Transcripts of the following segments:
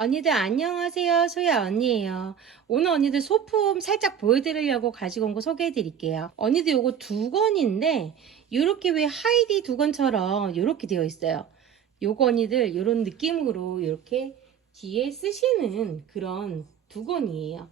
언니들 안녕하세요. 소야 언니예요. 오늘 언니들 소품 살짝 보여드리려고 가지고 온 거 소개해 드릴게요. 언니들 요거 두 건인데 요렇게 왜 하이디 두 건처럼 요렇게 되어 있어요. 요거 언니들 요런 느낌으로 요렇게 뒤에 쓰시는 그런 두 건이에요.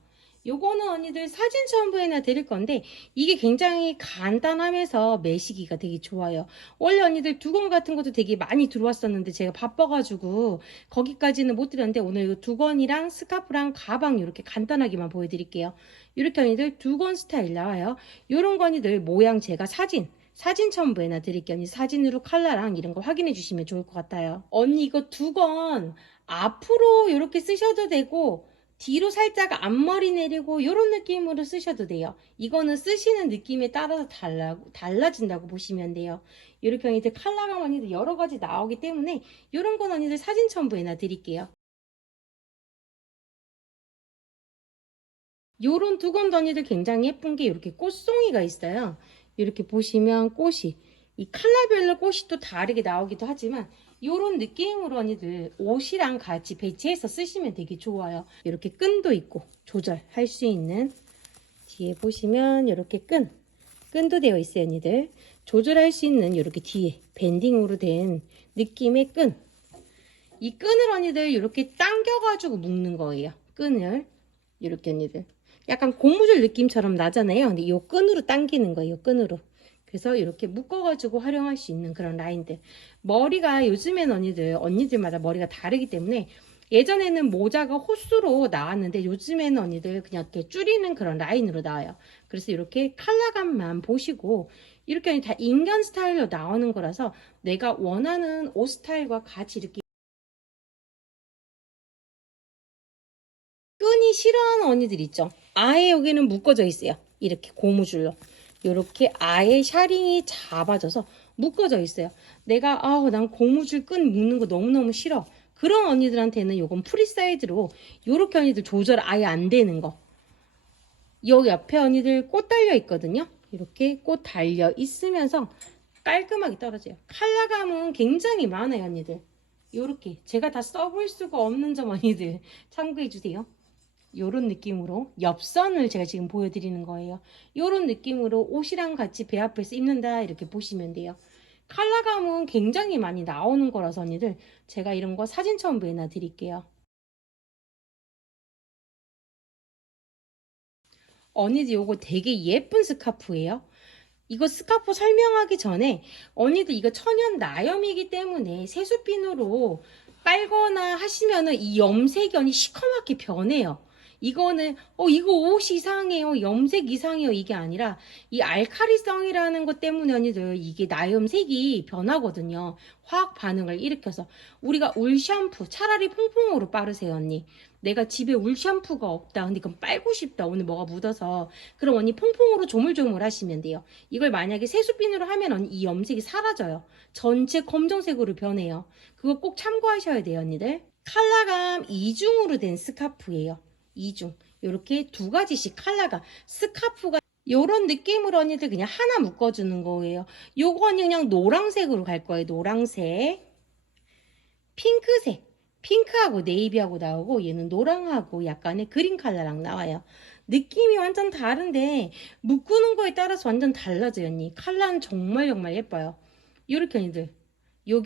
요거는 언니들 사진 첨부해놔 드릴 건데 이게 굉장히 간단하면서 매시기가 되게 좋아요. 원래 언니들 두건 같은 것도 되게 많이 들어왔었는데 제가 바빠가지고 거기까지는 못 드렸는데 오늘 이 두건이랑 스카프랑 가방 이렇게 간단하게만 보여드릴게요. 이렇게 언니들 두건 스타일 나와요. 요런 거 언니들 모양 제가 사진 사진 첨부해놔 드릴게요. 언니 사진으로 컬러랑 이런 거 확인해 주시면 좋을 것 같아요. 언니 이거 두 건 앞으로 이렇게 쓰셔도 되고 뒤로 살짝 앞머리 내리고 이런 느낌으로 쓰셔도 돼요. 이거는 쓰시는 느낌에 따라서 달라, 달라진다고 보시면 돼요. 이렇게 언니들 컬러감 언니들 여러 가지 나오기 때문에 이런 건 언니들 사진 첨부해놔 드릴게요. 요런 두건 언니들 굉장히 예쁜 게 이렇게 꽃송이가 있어요. 이렇게 보시면 꽃이 이 컬러별로 꽃이 또 다르게 나오기도 하지만 요런 느낌으로 언니들 옷이랑 같이 배치해서 쓰시면 되게 좋아요. 이렇게 끈도 있고 조절할 수 있는 뒤에 보시면 이렇게 끈 끈도 되어 있어요 언니들. 조절할 수 있는 이렇게 뒤에 밴딩으로 된 느낌의 끈. 이 끈을 언니들 이렇게 당겨가지고 묶는 거예요 끈을. 이렇게 언니들. 약간 고무줄 느낌처럼 나잖아요. 근데 이 끈으로 당기는 거예요 이 끈으로 그래서 이렇게 묶어가지고 활용할 수 있는 그런 라인들 머리가 요즘엔 언니들 언니들마다 머리가 다르기 때문에 예전에는 모자가 호수로 나왔는데 요즘에는 언니들 그냥 이렇게 줄이는 그런 라인으로 나와요. 그래서 이렇게 컬러감만 보시고 이렇게 다 인견 스타일로 나오는 거라서 내가 원하는 옷 스타일과 같이 이렇게 끈이 싫어하는 언니들 있죠. 아예 여기는 묶어져 있어요. 이렇게 고무줄로. 이렇게 아예 샤링이 잡아져서 묶어져 있어요. 내가 아우 난 고무줄 끈 묶는 거 너무너무 싫어. 그런 언니들한테는 요건 프리사이드로 요렇게 언니들 조절 아예 안 되는 거. 여기 옆에 언니들 꽃 달려 있거든요. 이렇게 꽃 달려 있으면서 깔끔하게 떨어져요. 컬러감은 굉장히 많아요, 언니들. 요렇게 제가 다 써볼 수가 없는 점 언니들 참고해 주세요. 요런 느낌으로 엽선을 제가 지금 보여드리는 거예요. 요런 느낌으로 옷이랑 같이 배 앞에서 입는다 이렇게 보시면 돼요. 컬러감은 굉장히 많이 나오는 거라서 언니들 제가 이런 거 사진 첨부해놔 드릴게요. 언니들 요거 되게 예쁜 스카프예요. 이거 스카프 설명하기 전에 언니들 이거 천연 나염이기 때문에 세수핀으로 빨거나 하시면은 이 염색이 언니 시커멓게 변해요. 이거는 어 이거 옷 이상해요. 염색 이상해요. 이게 아니라 이 알카리성이라는 것 때문에 이게 나염색이 변하거든요. 화학 반응을 일으켜서. 우리가 울 샴푸 차라리 퐁퐁으로 빠르세요 언니. 내가 집에 울 샴푸가 없다. 근데 그럼 빨고 싶다. 오늘 뭐가 묻어서. 그럼 언니 퐁퐁으로 조물조물 하시면 돼요. 이걸 만약에 세수핀으로 하면 언니 이 염색이 사라져요. 전체 검정색으로 변해요. 그거 꼭 참고하셔야 돼요 언니들. 컬러감 이중으로 된 스카프예요 이중 이렇게 두 가지씩 컬러가 스카프가 요런 느낌으로 언니들 그냥 하나 묶어주는 거예요. 요거는 그냥 노랑색으로 갈 거예요. 노랑색, 핑크색, 핑크하고 네이비하고 나오고 얘는 노랑하고 약간의 그린 컬러랑 나와요. 느낌이 완전 다른데 묶는 거에 따라서 완전 달라져요, 언니. 컬러는 정말 정말 예뻐요. 요렇게 언니들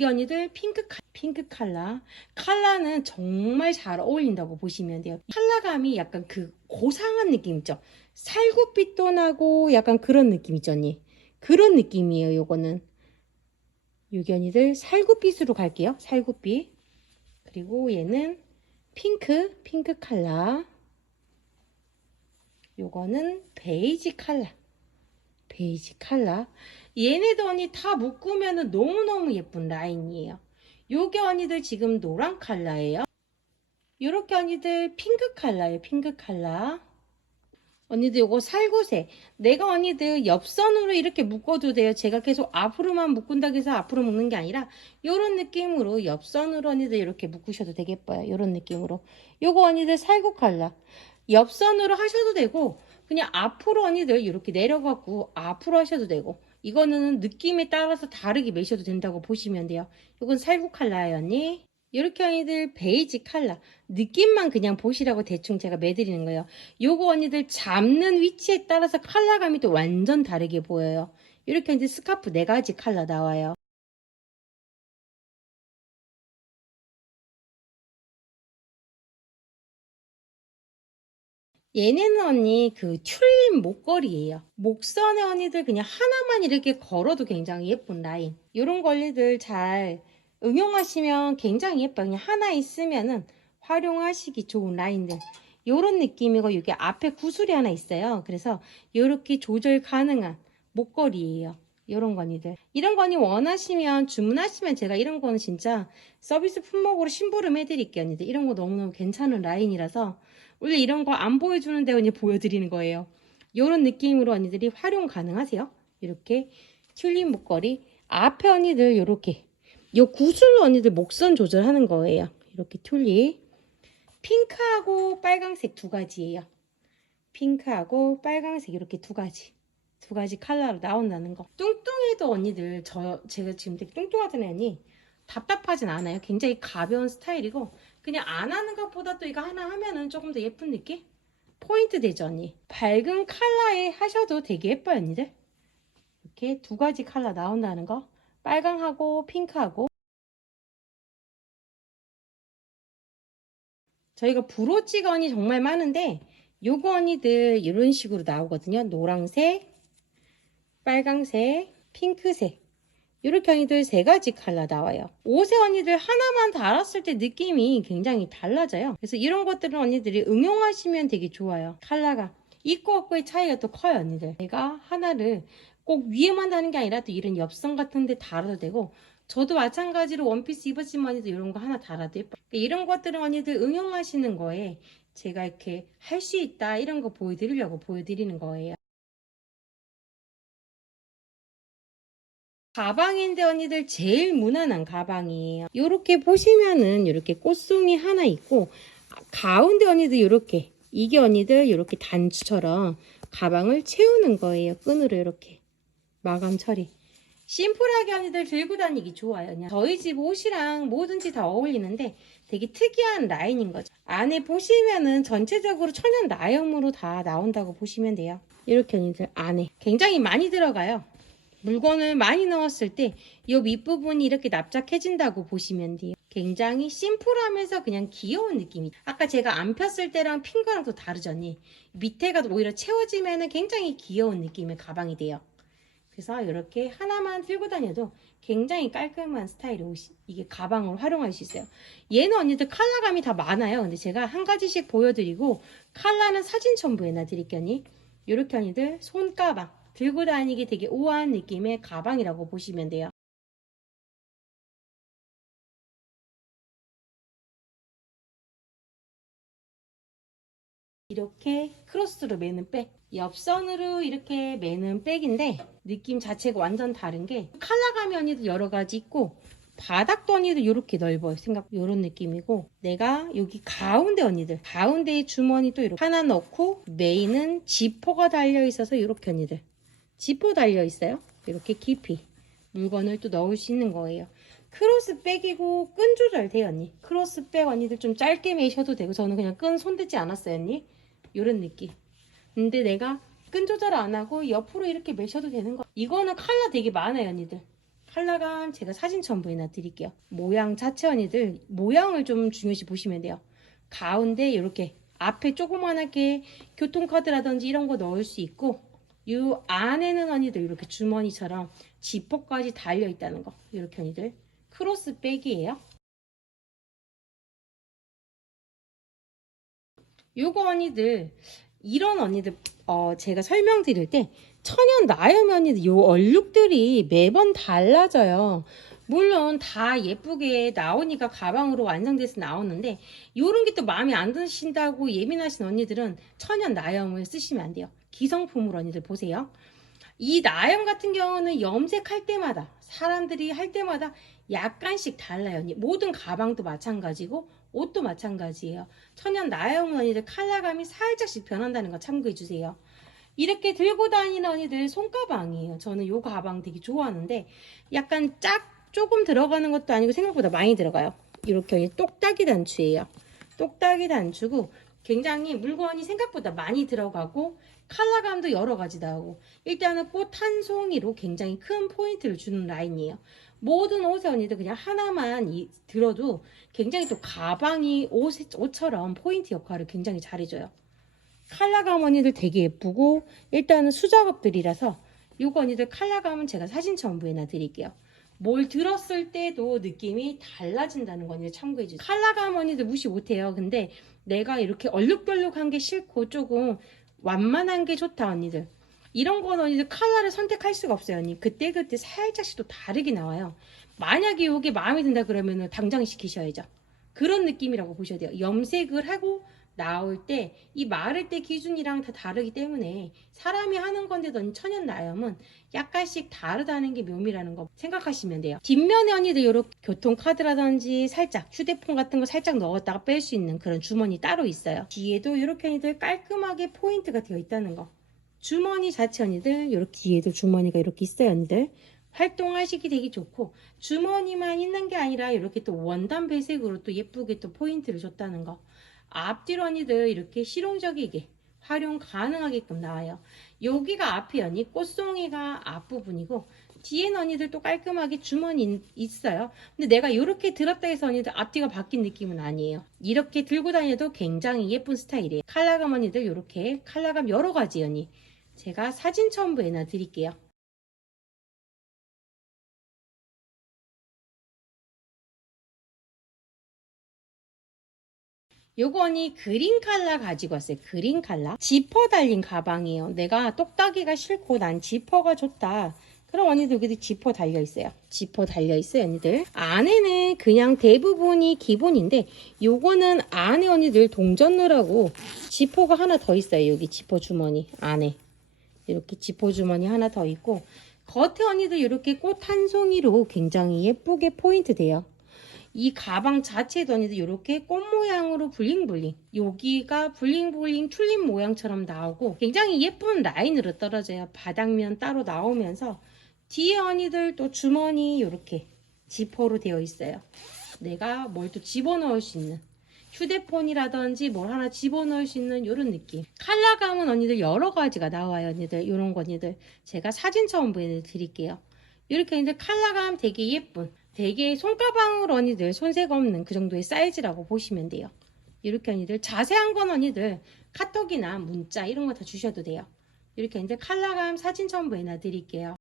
언니들 핑크 칼, 핑크 칼라. 칼라는 정말 잘 어울린다고 보시면 돼요. 칼라감이 약간 그 고상한 느낌 있죠? 살구빛도 나고 약간 그런 느낌 있죠, 언니? 그런 느낌이에요, 요거는. 언니들 살구빛으로 갈게요. 살구빛. 그리고 얘는 핑크, 핑크 칼라. 요거는 베이지 칼라. 베이지 칼라. 얘네도 언니 다 묶으면 너무너무 예쁜 라인이에요. 요게 언니들 지금 노란 칼라예요. 요렇게 언니들 핑크 칼라예요. 핑크 칼라. 언니들 요거 살구색. 내가 언니들 옆선으로 이렇게 묶어도 돼요. 제가 계속 앞으로만 묶은다고 해서 앞으로 묶는 게 아니라 요런 느낌으로 옆선으로 언니들 이렇게 묶으셔도 예뻐요. 요런 느낌으로. 요거 언니들 살구 칼라. 옆선으로 하셔도 되고 그냥 앞으로 언니들 이렇게 내려갖고 앞으로 하셔도 되고 이거는 느낌에 따라서 다르게 매셔도 된다고 보시면 돼요. 이건 살구 칼라예요, 언니. 이렇게 언니들 베이지 칼라 느낌만 그냥 보시라고 대충 제가 매드리는 거예요. 요거 언니들 잡는 위치에 따라서 컬러감이 또 완전 다르게 보여요. 이렇게 이제 스카프 네 가지 컬러 나와요. 얘네는 언니 그 튤립 목걸이에요. 목선에 언니들 그냥 하나만 이렇게 걸어도 굉장히 예쁜 라인. 이런 걸리들 잘 응용하시면 굉장히 예뻐요. 그냥 하나 있으면은 활용하시기 좋은 라인들. 요런 느낌이고 이게 앞에 구슬이 하나 있어요. 그래서 요렇게 조절 가능한 목걸이에요. 요런 거니들. 이런 거니 원하시면 주문하시면 제가 이런 거는 진짜 서비스 품목으로 심부름 해드릴게요. 언니들. 이런 거 너무너무 괜찮은 라인이라서 원래 이런 거 안 보여주는데 언니 보여드리는 거예요. 요런 느낌으로 언니들이 활용 가능하세요. 이렇게 튤립 목걸이 앞에 언니들 요렇게 요 구슬로 언니들 목선 조절하는 거예요. 이렇게 튤립 핑크하고 빨강색 두 가지예요. 핑크하고 빨강색 이렇게 두 가지 두 가지 컬러로 나온다는 거. 뚱뚱해도 언니들 저 제가 지금 되게 뚱뚱하던 애니 답답하진 않아요. 굉장히 가벼운 스타일이고 그냥 안 하는 것보다 또 이거 하나 하면은 조금 더 예쁜 느낌? 포인트 되죠 언니. 밝은 컬러에 하셔도 되게 예뻐요 언니들. 이렇게 두 가지 컬러 나온다는 거. 빨강하고 핑크하고 저희가 브로치가 언니 정말 많은데 요거 언니들 이런 식으로 나오거든요. 노랑색, 빨강색, 핑크색 이렇게 언니들 세 가지 컬러 나와요. 옷에 언니들 하나만 달았을 때 느낌이 굉장히 달라져요. 그래서 이런 것들은 언니들이 응용하시면 되게 좋아요. 컬러가 있고 없고의 차이가 또 커요 언니들. 제가 하나를 꼭 위에만 다는 게 아니라 또 이런 옆선 같은 데 달아도 되고 저도 마찬가지로 원피스 입었지만 언니들 이런 거 하나 달아도 예뻐요. 그러니까 이런 것들은 언니들 응용하시는 거에 제가 이렇게 할 수 있다 이런 거 보여드리려고 보여드리는 거예요. 가방인데 언니들 제일 무난한 가방이에요. 이렇게 보시면은 이렇게 꽃송이 하나 있고 가운데 언니들 이렇게 이게 언니들 이렇게 단추처럼 가방을 채우는 거예요. 끈으로 이렇게 마감 처리. 심플하게 언니들 들고 다니기 좋아요. 그냥 저희 집 옷이랑 뭐든지 다 어울리는데 되게 특이한 라인인 거죠. 안에 보시면은 전체적으로 천연 나염으로 다 나온다고 보시면 돼요. 이렇게 언니들 안에 굉장히 많이 들어가요. 물건을 많이 넣었을 때이 밑부분이 이렇게 납작해진다고 보시면 돼요. 굉장히 심플하면서 그냥 귀여운 느낌이. 아까 제가 안 폈을 때랑 핀 거랑 또 다르잖니. 밑에가 오히려 채워지면 굉장히 귀여운 느낌의 가방이 돼요. 그래서 이렇게 하나만 들고 다녀도 굉장히 깔끔한 스타일의 옷이 이게 가방을 활용할 수 있어요. 얘는 언니들 컬러감이 다 많아요. 근데 제가 한 가지씩 보여드리고 컬러는 사진 첨부해 놔 드릴게요. 언니. 이렇게 언니들 손가방 들고 다니기 되게 우아한 느낌의 가방이라고 보시면 돼요. 이렇게 크로스로 매는 백 옆선으로 이렇게 매는 백인데 느낌 자체가 완전 다른 게 컬러감이 언니도 여러 가지 있고 바닥도 언니도 이렇게 넓어요 생각 이런 느낌이고 내가 여기 가운데 언니들 가운데에 주머니 또 이렇게 하나 넣고 메인은 지퍼가 달려 있어서 이렇게 언니들 지퍼 달려 있어요. 이렇게 깊이 물건을 또 넣을 수 있는 거예요. 크로스백이고 끈 조절 돼요 언니? 크로스백 언니들 좀 짧게 매셔도 되고 저는 그냥 끈 손대지 않았어요 언니. 이런 느낌. 근데 내가 끈 조절 안 하고 옆으로 이렇게 매셔도 되는 거. 이거는 컬러 되게 많아요 언니들. 컬러감 제가 사진 첨부해 놔 드릴게요. 모양 자체 언니들 모양을 좀 중요시 보시면 돼요. 가운데 이렇게 앞에 조그만하게 교통카드라든지 이런 거 넣을 수 있고 이 안에는 언니들 이렇게 주머니처럼 지퍼까지 달려 있다는 거 이렇게 언니들 크로스 백이에요 요거 언니들 이런 언니들 어 제가 설명드릴 때 천연 나염 언니들 요 얼룩들이 매번 달라져요. 물론 다 예쁘게 나오니까 가방으로 완성돼서 나오는데 요런 게 또 마음에 안 드신다고 예민하신 언니들은 천연 나염을 쓰시면 안 돼요. 기성품으로 언니들 보세요. 이 나염 같은 경우는 염색할 때마다 사람들이 할 때마다 약간씩 달라요. 모든 가방도 마찬가지고 옷도 마찬가지예요. 천연 나염 언니들 컬러감이 살짝씩 변한다는 거 참고해 주세요. 이렇게 들고 다니는 언니들 손가방이에요. 저는 이 가방 되게 좋아하는데 약간 짝 조금 들어가는 것도 아니고 생각보다 많이 들어가요. 이렇게 똑딱이 단추예요. 똑딱이 단추고 굉장히 물건이 생각보다 많이 들어가고 컬러감도 여러 가지 나오고 일단은 꽃 한 송이로 굉장히 큰 포인트를 주는 라인이에요. 모든 옷에 언니들 그냥 하나만 이- 들어도 굉장히 또 가방이 옷, 옷처럼 포인트 역할을 굉장히 잘해줘요. 컬러감 언니들 되게 예쁘고 일단은 수작업들이라서 요거 언니들 컬러감은 제가 사진 첨부해놔 드릴게요. 뭘 들었을 때도 느낌이 달라진다는 거 언니들 참고해 주세요. 컬러감 언니들 무시 못해요. 근데 내가 이렇게 얼룩덜룩한 게 싫고 조금 완만한 게 좋다 언니들. 이런 건 언니들 컬러를 선택할 수가 없어요 언니. 그때그때 살짝씩 또 다르게 나와요. 만약에 이게 마음에 든다 그러면 당장 시키셔야죠. 그런 느낌이라고 보셔야 돼요. 염색을 하고 나올 때 이 마를 때 기준이랑 다 다르기 때문에 사람이 하는 건데도 천연 나염은 약간씩 다르다는 게 묘미라는 거 생각하시면 돼요. 뒷면에 언니들 이렇게 교통카드라든지 살짝 휴대폰 같은 거 살짝 넣었다가 뺄 수 있는 그런 주머니 따로 있어요. 뒤에도 이렇게 언니들 깔끔하게 포인트가 되어 있다는 거. 주머니 자체 언니들 이렇게 뒤에도 주머니가 이렇게 있어요 언니들. 활동하시기 되게 좋고 주머니만 있는 게 아니라 이렇게 또 원단 배색으로 또 예쁘게 또 포인트를 줬다는 거. 앞뒤로 언니들 이렇게 실용적이게 활용 가능하게끔 나와요. 여기가 앞이 언니 꽃송이가 앞부분이고 뒤에는 언니들 또 깔끔하게 주머니 있어요. 근데 내가 이렇게 들었다 해서 언니들 앞뒤가 바뀐 느낌은 아니에요. 이렇게 들고 다녀도 굉장히 예쁜 스타일이에요. 칼라감 언니들 이렇게 칼라감 여러 가지 언니 제가 사진 첨부 해놔 드릴게요. 요거 언니 그린 칼라 가지고 왔어요. 그린 칼라. 지퍼 달린 가방이에요. 내가 똑딱이가 싫고 난 지퍼가 좋다. 그럼 언니들 여기도 지퍼 달려 있어요. 지퍼 달려 있어요, 언니들. 안에는 그냥 대부분이 기본인데 요거는 안에 언니들 동전 넣으라고 지퍼가 하나 더 있어요. 여기 지퍼 주머니 안에. 이렇게 지퍼 주머니 하나 더 있고 겉에 언니들 이렇게 꽃 한 송이로 굉장히 예쁘게 포인트 돼요. 이 가방 자체도 언니들 이렇게 꽃 모양으로 블링블링 여기가 블링블링 튤립 모양처럼 나오고 굉장히 예쁜 라인으로 떨어져요. 바닥면 따로 나오면서 뒤에 언니들 또 주머니 이렇게 지퍼로 되어 있어요. 내가 뭘 또 집어넣을 수 있는 휴대폰이라든지 뭘 하나 집어넣을 수 있는 이런 느낌. 컬러감은 언니들 여러 가지가 나와요 언니들. 이런 거 언니들 제가 사진 처음 보여드릴게요. 이렇게 언니들 컬러감 되게 예쁜 되게 손가방으로 언니들 손색 없는 그 정도의 사이즈라고 보시면 돼요. 이렇게 언니들 자세한 건 언니들 카톡이나 문자 이런 거 다 주셔도 돼요. 이렇게 언니들 컬러감 사진 첨부 해놔 드릴게요.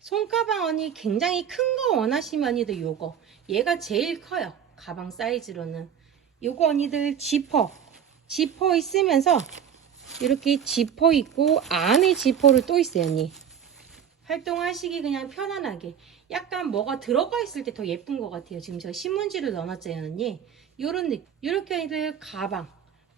손가방 언니 굉장히 큰 거 원하시면 언니들 요거 얘가 제일 커요 가방 사이즈로는 요거 언니들 지퍼 지퍼 있으면서 이렇게 지퍼 있고 안에 지퍼를 또 있어요 언니. 활동하시기 그냥 편안하게. 약간 뭐가 들어가 있을 때 더 예쁜 것 같아요. 지금 제가 신문지를 넣어놨잖아요 언니. 요런 느낌 이렇게 가방.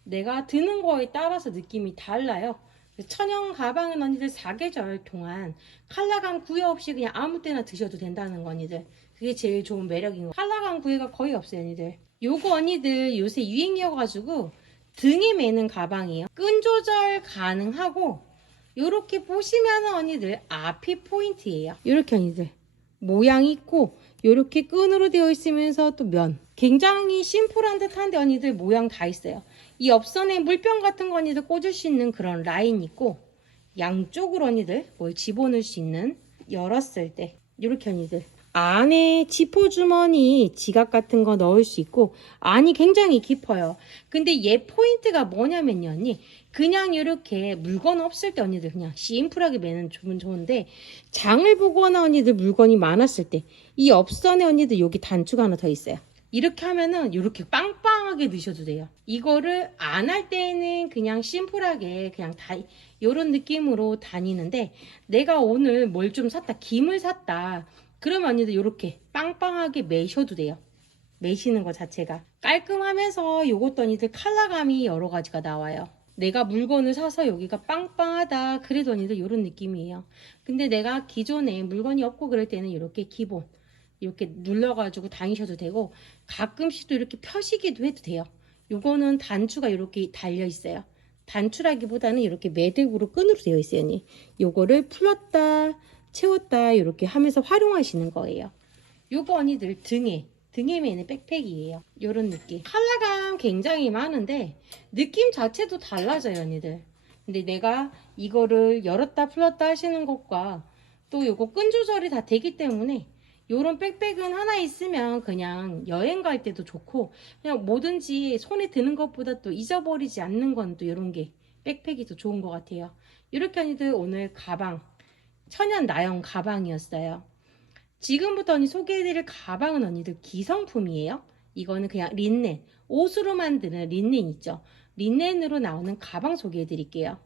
내가 드는 거에 따라서 느낌이 달라요. 천연 가방은 언니들 사계절 동안 컬러감 구애 없이 그냥 아무 때나 드셔도 된다는 거 언니들. 그게 제일 좋은 매력인 거. 컬러감 구애가 거의 없어요 언니들. 요거 언니들 요새 유행이어가지고 등에 매는 가방이에요. 끈 조절 가능하고 이렇게 보시면 언니들 앞이 포인트예요. 이렇게 언니들 모양 있고 이렇게 끈으로 되어 있으면서 또 면 굉장히 심플한 듯한데 언니들 모양 다 있어요. 이 옆선에 물병 같은 거 언니들 꽂을 수 있는 그런 라인 있고 양쪽으로 언니들 뭘 집어넣을 수 있는 열었을 때 이렇게 언니들 안에 지퍼 주머니 지갑 같은 거 넣을 수 있고 안이 굉장히 깊어요. 근데 얘 포인트가 뭐냐면요, 언니. 그냥 이렇게 물건 없을 때 언니들 그냥 심플하게 매는 좋은 좋은데 장을 보거나 언니들 물건이 많았을 때 이 옆선에 언니들 여기 단추가 하나 더 있어요. 이렇게 하면은 이렇게 빵빵하게 넣으셔도 돼요. 이거를 안 할 때는 그냥 심플하게 그냥 다 이런 느낌으로 다니는데 내가 오늘 뭘 좀 샀다, 김을 샀다. 그러면 언니들 이렇게 빵빵하게 매셔도 돼요. 매시는 것 자체가 깔끔하면서 요것도 언니들 컬러감이 여러 가지가 나와요. 내가 물건을 사서 여기가 빵빵하다 그래도 언니들 이런 느낌이에요. 근데 내가 기존에 물건이 없고 그럴 때는 이렇게 기본 이렇게 눌러가지고 다니셔도 되고 가끔씩 또 이렇게 펴시기도 해도 돼요. 요거는 단추가 이렇게 달려 있어요. 단추라기보다는 이렇게 매듭으로 끈으로 되어 있어요. 언니. 요거를 풀었다 채웠다 이렇게 하면서 활용하시는 거예요. 요거 언니들 등에 등에 매는 백팩이에요. 요런 느낌. 컬러감 굉장히 많은데 느낌 자체도 달라져요, 언니들. 근데 내가 이거를 열었다 풀었다 하시는 것과 또 요거 끈 조절이 다 되기 때문에 요런 백팩은 하나 있으면 그냥 여행 갈 때도 좋고 그냥 뭐든지 손에 드는 것보다 또 잊어버리지 않는 건 또 이런 게 백팩이 더 좋은 것 같아요. 이렇게 언니들 오늘 가방 천연 나영 가방이었어요. 지금부터 언니 소개해드릴 가방은 언니들 기성품이에요. 이거는 그냥 린넨 옷으로 만드는 린넨 있죠. 린넨으로 나오는 가방 소개해드릴게요.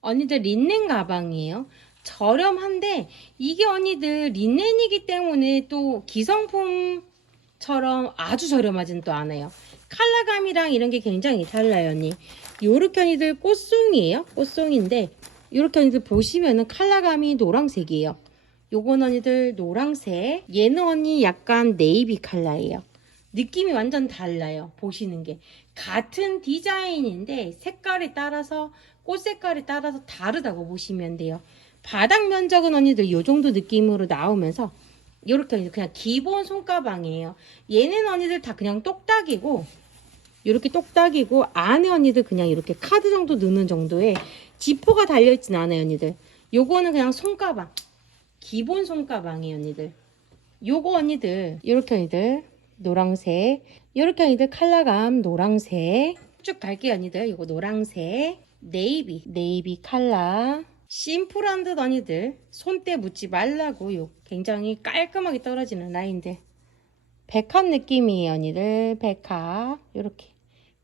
언니들 린넨 가방이에요. 저렴한데 이게 언니들 린넨이기 때문에 또 기성품처럼 아주 저렴하진 또 않아요. 컬러감이랑 이런 게 굉장히 달라요, 언니. 요렇게 언니들 꽃송이에요. 꽃송인데 요렇게 언니들 보시면은 컬러감이 노란색이에요. 요건 언니들 노란색. 얘는 언니 약간 네이비 컬러예요. 느낌이 완전 달라요. 보시는 게. 같은 디자인인데 색깔에 따라서 꽃 색깔에 따라서 다르다고 보시면 돼요. 바닥 면적은 언니들 요 정도 느낌으로 나오면서 이렇게 그냥 기본 손가방이에요. 얘는 언니들 다 그냥 똑딱이고 이렇게 똑딱이고 안에 언니들 그냥 이렇게 카드 정도 넣는 정도의 지퍼가 달려있진 않아요 언니들. 요거는 그냥 손가방 기본 손가방이에요 언니들. 요거 언니들 이렇게 언니들 노랑색 이렇게 언니들 컬러감 노랑색 쭉 갈게요 언니들 이거 노랑색 네이비 네이비 컬러 심플한 듯 언니들 손때 묻지 말라고 요. 굉장히 깔끔하게 떨어지는 라인들 백합 느낌이에요 언니들 백합. 이렇게.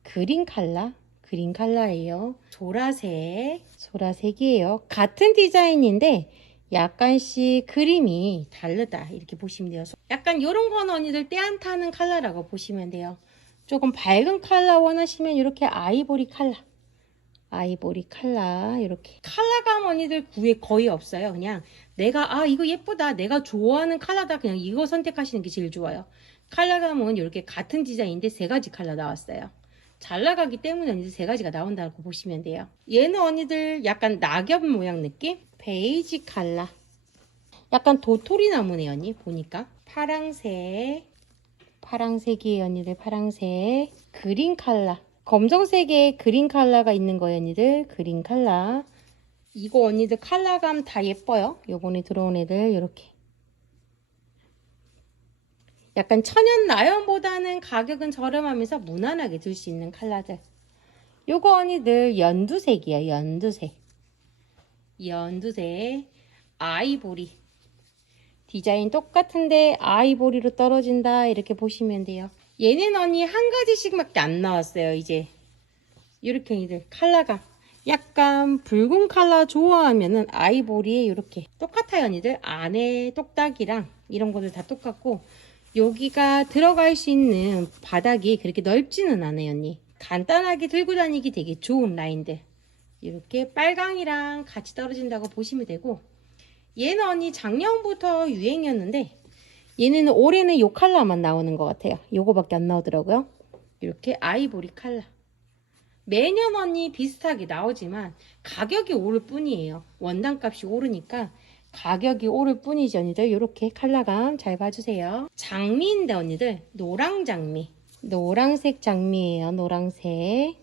그린 컬러 그린 컬러예요. 보라색. 보라색이에요. 같은 디자인인데 약간씩 그림이 다르다. 이렇게 보시면 돼요. 약간 이런 건 언니들 때 안 타는 컬러라고 보시면 돼요. 조금 밝은 컬러 원하시면 이렇게 아이보리 컬러 아이보리 컬러 이렇게. 컬러감 언니들 구에 거의 없어요. 그냥 내가 아 이거 예쁘다. 내가 좋아하는 컬러다. 그냥 이거 선택하시는 게 제일 좋아요. 컬러감은 이렇게 같은 디자인인데 세 가지 컬러 나왔어요. 잘 나가기 때문에 언니들 세 가지가 나온다고 보시면 돼요. 얘는 언니들 약간 낙엽 모양 느낌? 베이지 컬러 약간 도토리 나무네 언니. 보니까. 파랑색. 파랑색이에요 언니들. 파랑색. 그린 컬러 검정색에 그린 컬러가 있는 거예요 언니들? 그린 컬러. 이거 언니들 컬러감 다 예뻐요? 요번에 들어온 애들 이렇게. 약간 천연 나연보다는 가격은 저렴하면서 무난하게 들 수 있는 컬러들. 요거 언니들 연두색이에요 연두색. 연두색 아이보리. 디자인 똑같은데 아이보리로 떨어진다 이렇게 보시면 돼요 얘는 언니 한 가지씩밖에 안 나왔어요 이제. 이렇게 이들 컬러가. 약간 붉은 컬러 좋아하면은 아이보리에 이렇게 똑같아요 언니들. 안에 똑딱이랑 이런 것들 다 똑같고 여기가 들어갈 수 있는 바닥이 그렇게 넓지는 않아요 언니. 간단하게 들고 다니기 되게 좋은 라인들. 이렇게 빨강이랑 같이 떨어진다고 보시면 되고 얘는 언니 작년부터 유행이었는데 얘는 올해는 요 컬러만 나오는 것 같아요. 요거밖에 안 나오더라고요. 이렇게 아이보리 컬러. 매년 언니 비슷하게 나오지만 가격이 오를 뿐이에요. 원단 값이 오르니까 가격이 오를 뿐이죠 언니들. 이렇게 컬러감 잘 봐주세요. 장미인데 언니들 노랑 장미. 노랑색 장미예요. 노랑색.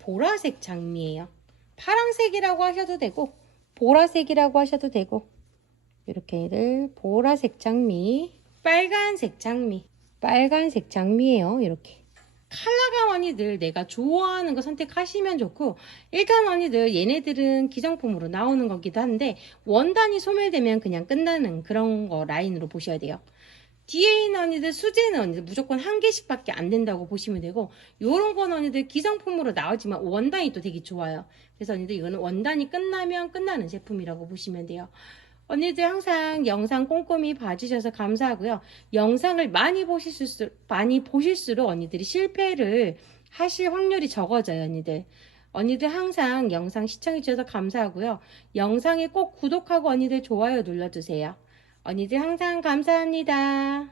보라색 장미예요. 파랑색이라고 하셔도 되고 보라색이라고 하셔도 되고 이렇게 애들 보라색 장미 빨간색 장미. 빨간색 장미예요 이렇게. 컬러감 언니들 내가 좋아하는 거 선택하시면 좋고 일단 언니들 얘네들은 기성품으로 나오는 거기도 한데 원단이 소멸되면 그냥 끝나는 그런 거 라인으로 보셔야 돼요. 뒤에 있는 언니들 수제는 언니들 무조건 한 개씩 밖에 안 된다고 보시면 되고 요런 건 언니들 기성품으로 나오지만 원단이 또 되게 좋아요. 그래서 언니들 이거는 원단이 끝나면 끝나는 제품이라고 보시면 돼요 언니들 항상 영상 꼼꼼히 봐주셔서 감사하고요. 영상을 많이 보실수록, 많이 보실수록 언니들이 실패를 하실 확률이 적어져요, 언니들. 언니들 항상 영상 시청해주셔서 감사하고요. 영상에 꼭 구독하고 언니들 좋아요 눌러주세요. 언니들 항상 감사합니다.